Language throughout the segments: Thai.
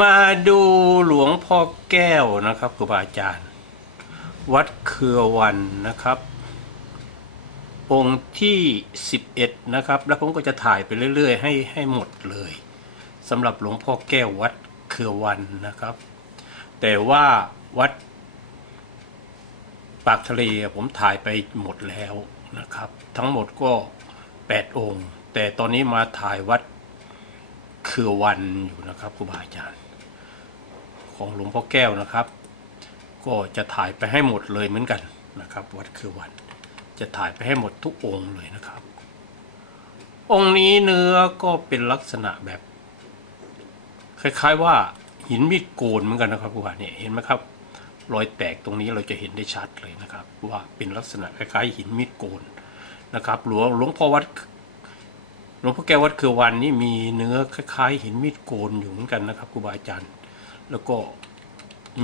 มาดูหลวงพ่อแก้วนะครับครูบาอาจารย์ วัดเครือวันนะครับองค์ที่ 11 นะครับ แล้วผมก็จะถ่ายไปเรื่อย ๆ ให้ให้หมดเลยสำหรับหลวงพ่อแก้ววัดเครือวันนะครับ แต่ว่าวัด ปากทะเลผมถ่ายไปหมดแล้วนะครับ ทั้งหมดก็ 8 องค์ แต่ตอนนี้มาถ่ายวัด รือวันอยู่นะครับครูบาอาจารย์ ของหลวงพ่อแก้วนะครับ ก็จะถ่ายไปให้หมดเลยเหมือนกันนะครับ วัดเครือวัน จะถ่ายไปให้หมดทุกองค์เลยนะครับ องค์นี้เนื้อก็เป็นลักษณะแบบ คล้ายๆว่าหินมีดโกนเหมือนกันนะครับครูบาเนี่ยเห็นไหมครับรอยแตกตรงนี้เราจะเห็นได้ชัดเลยนะครับ ว่าเป็นลักษณะคล้ายๆหินมีดโกนนะครับหลวงหลวงพ่อวัด ลวงพ่อแก้ววัดคือวันนี่มีเนื้อคล้ายๆหินมีดโกนอยู่เหมือนกันนะครับครูบาอาจารย์ แล้วก็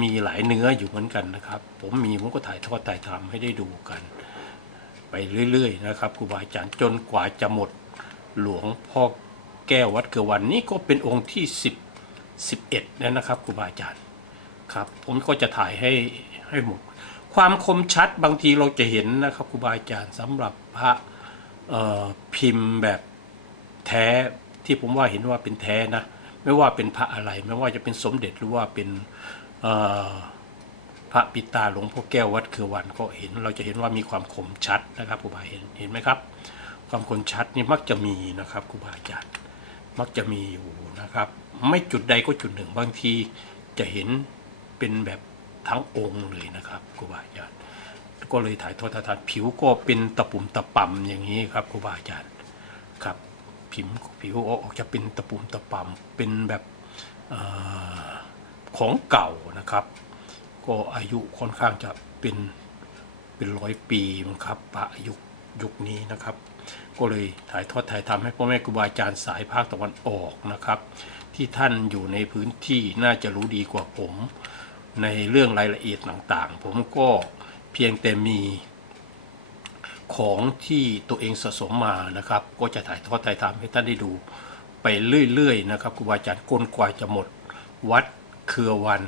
มีหลายเนื้ออยู่เหมือนกันนะครับ ผมมีผมก็ถ่ายทอดถ่ายทำให้ได้ดูกัน ไปเรื่อยๆนะครับครูบาอาจารย์จนกว่าจะหมดหลวงพ่อแก้ววัดเครือวันนี่ก็เป็นองค์ที่ 10 11แล้วนะครับครูบาอาจารย์ครับ ผมก็จะถ่ายให้ให้หมด ความคมชัดบางทีเราจะเห็นนะครับครูบาอาจารย์สำหรับพระพิมพ์แบบ แท้ที่ผมว่าเห็นว่าเป็นแท้นะไม่ว่าเป็นพระอะไร ไม่ว่าจะเป็นสมเด็จหรือว่าเป็นพระปิตาหลวงพ่อแก้ววัดคือวันก็เห็น เราจะเห็นว่ามีความคมชัดนะครับครูบาเห็นเห็นไหมครับ ความคมชัดนี่มักจะมีนะครับครูบาอาจารย์มักจะมีอยู่นะครับ ไม่จุดใดก็จุดหนึ่งบางทีจะเห็นเป็นแบบทั้งองค์เลยนะครับครูบาอาจารย์ก็เลยถ่ายทอดถ่ายผิวก็เป็นตะปุ่มตะป่ำอย่างนี้ครับครูบาอาจารย์ครับ ผิวผิวออกจะเป็นตะปุ่มตะปำเป็นแบบอของเก่านะครับ ก็อายุค่อนข้างจะเป็นเป็นร้อยปีมั้งครับพระยุคยุคนี้นะครับ ก็เลยถ่ายทอดถ่ายทำให้พ่อแม่ครูบาอาจารย์สายภาคตะวันออกนะครับ ที่ท่านอยู่ในพื้นที่น่าจะรู้ดีกว่าผม ในเรื่องรายละเอียดต่างๆ ผมก็เพียงแต่มี ของที่ตัวเองสะสมมานะครับ ก็จะถ่ายทอดถ่ายทำให้ท่านได้ดูไปเรื่อยๆนะครับครูบาอาจารย์ก้นกว่าจะหมด วัดเครือวัน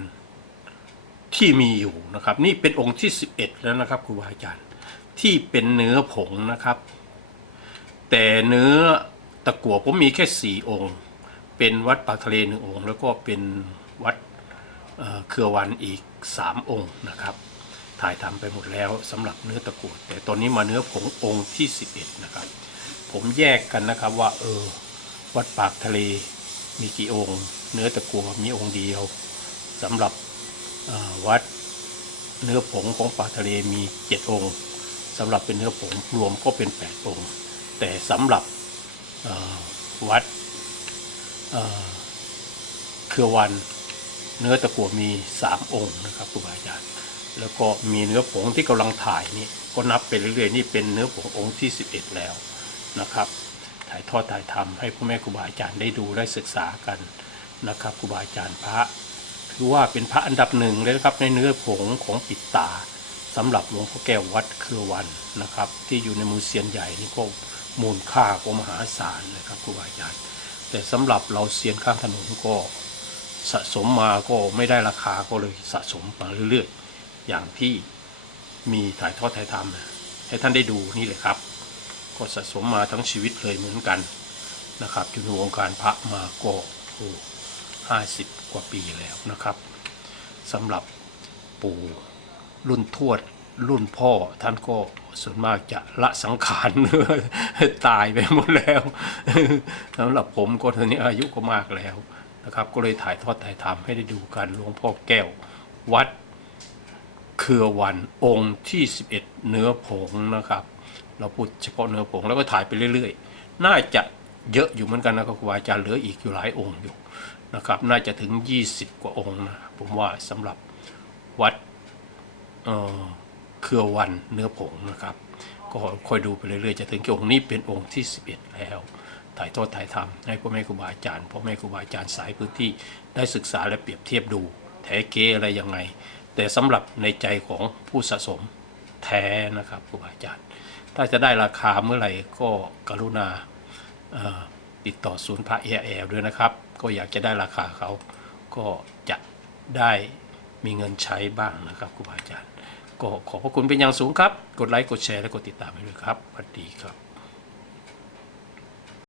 ที่มีอยู่นะครับ นี่เป็นองค์ที่ 11 แล้วนะครับครูบาอาจารย์ที่เป็นเนื้อผงนะครับ แต่เนื้อตะกั่วผมมีแค่ 4 องค์ เป็นวัดปากทะเลหนึ่งองค์ แล้วก็เป็นวัดเอ่อเครือวันอีก 3 องค์นะครับ ถ่ายทำไปหมดแล้วสำหรับเนื้อตะกรวดแต่ตอนนี้มาเนื้อผงองค์ที่ 11 นะครับ ผมแยกกันนะครับว่าเออวัดปากทะเลมีกี่องค์ เนื้อตะกัวมีองค์เดียวสำหรับออวัดเนื้อผงของปากทะเลมี 7 องค์สำหรับเป็นเนื้อผงรวมก็เป็น 8 องค์ แต่สำหรับออวัดเออเครือวันเนื้อตะกัวมี 3 องค์นะครับครูบาอาจารย์ แล้วก็มีเนื้อผงที่กำลังถ่ายนี่ก็นับไปเรื่อยๆนี่เป็นเนื้อผงองค์ที่ 11 แล้วนะครับ ถ่ายทอดถ่ายทำให้พ่อแม่ครูบาอาจารย์ได้ดูได้ศึกษากันนะครับครูบาอาจารย์พระถือว่าเป็นพระอันดับหนึ่งเลยนะครับในเนื้อผงของปิดตาสำหรับหลวงพ่อแก้ววัดเครือวันนะครับ ที่อยู่ในมือเซียนใหญ่นี่ก็มูลค่าก็มหาศาลเลยครับครูบาอาจารย์ แต่สำหรับเราเซียนข้างถนนก็สะสมมาก็ไม่ได้ราคาก็เลยสะสมมาเรื่อยๆ อย่างที่มีถ่ายทอดถ่ายทำให้ท่านได้ดูนี่เลยครับ ก็สะสมมาทั้งชีวิตเลยเหมือนกันนะครับอยู่ในวงการพระมาก็โอ้ห้าสิบกว่าปีแล้วนะครับสำหรับปู่รุ่นทวดรุ่นพ่อท่านก็ส่วนมากจะละสังขารตายไปหมดแล้วสำหรับผมก็ตอนนี้อายุก็มากแล้วนะครับ ก็เลยถ่ายทอดถ่ายทำให้ได้ดูกันหลวงพ่อแก้ววัด เครือวันองค์ที่ 11 เนื้อผงนะครับ เราพูดเฉพาะเนื้อผงแล้วก็ถ่ายไปเรื่อยๆ น่าจะเยอะอยู่เหมือนกันนะครับครูบาอาจารย์เหลืออีกอยู่หลายองค์อยู่นะครับ น่าจะถึง 20 กว่าองค์นะผมว่าสำหรับวัดเออเครือวันเนื้อผงนะครับ ก็คอยดูไปเรื่อยๆ จะถึงองค์นี้เป็นองค์ที่ 11 แล้วถ่ายทอดถ่ายทำให้พ่อแม่ครูบาอาจารย์พ่อแม่ครูบาอาจารย์สายพื้นที่ได้ศึกษาและเปรียบเทียบดูแท้เกอะไรยังไง แต่สำหรับในใจของผู้สะสมแท้นะครับครูบาอาจารย์ ถ้าจะได้ราคาเมื่อไหร่ก็กรุณาติดต่อศูนย์พระเอแอลด้วยนะครับ ก็อยากจะได้ราคาเขาก็จะได้มีเงินใช้บ้างนะครับครูบาอาจารย์ ก็ขอบพระคุณเป็นอย่างสูงครับ กดไลค์กดแชร์และกดติดตามให้ด้วยครับสวัสดีครับ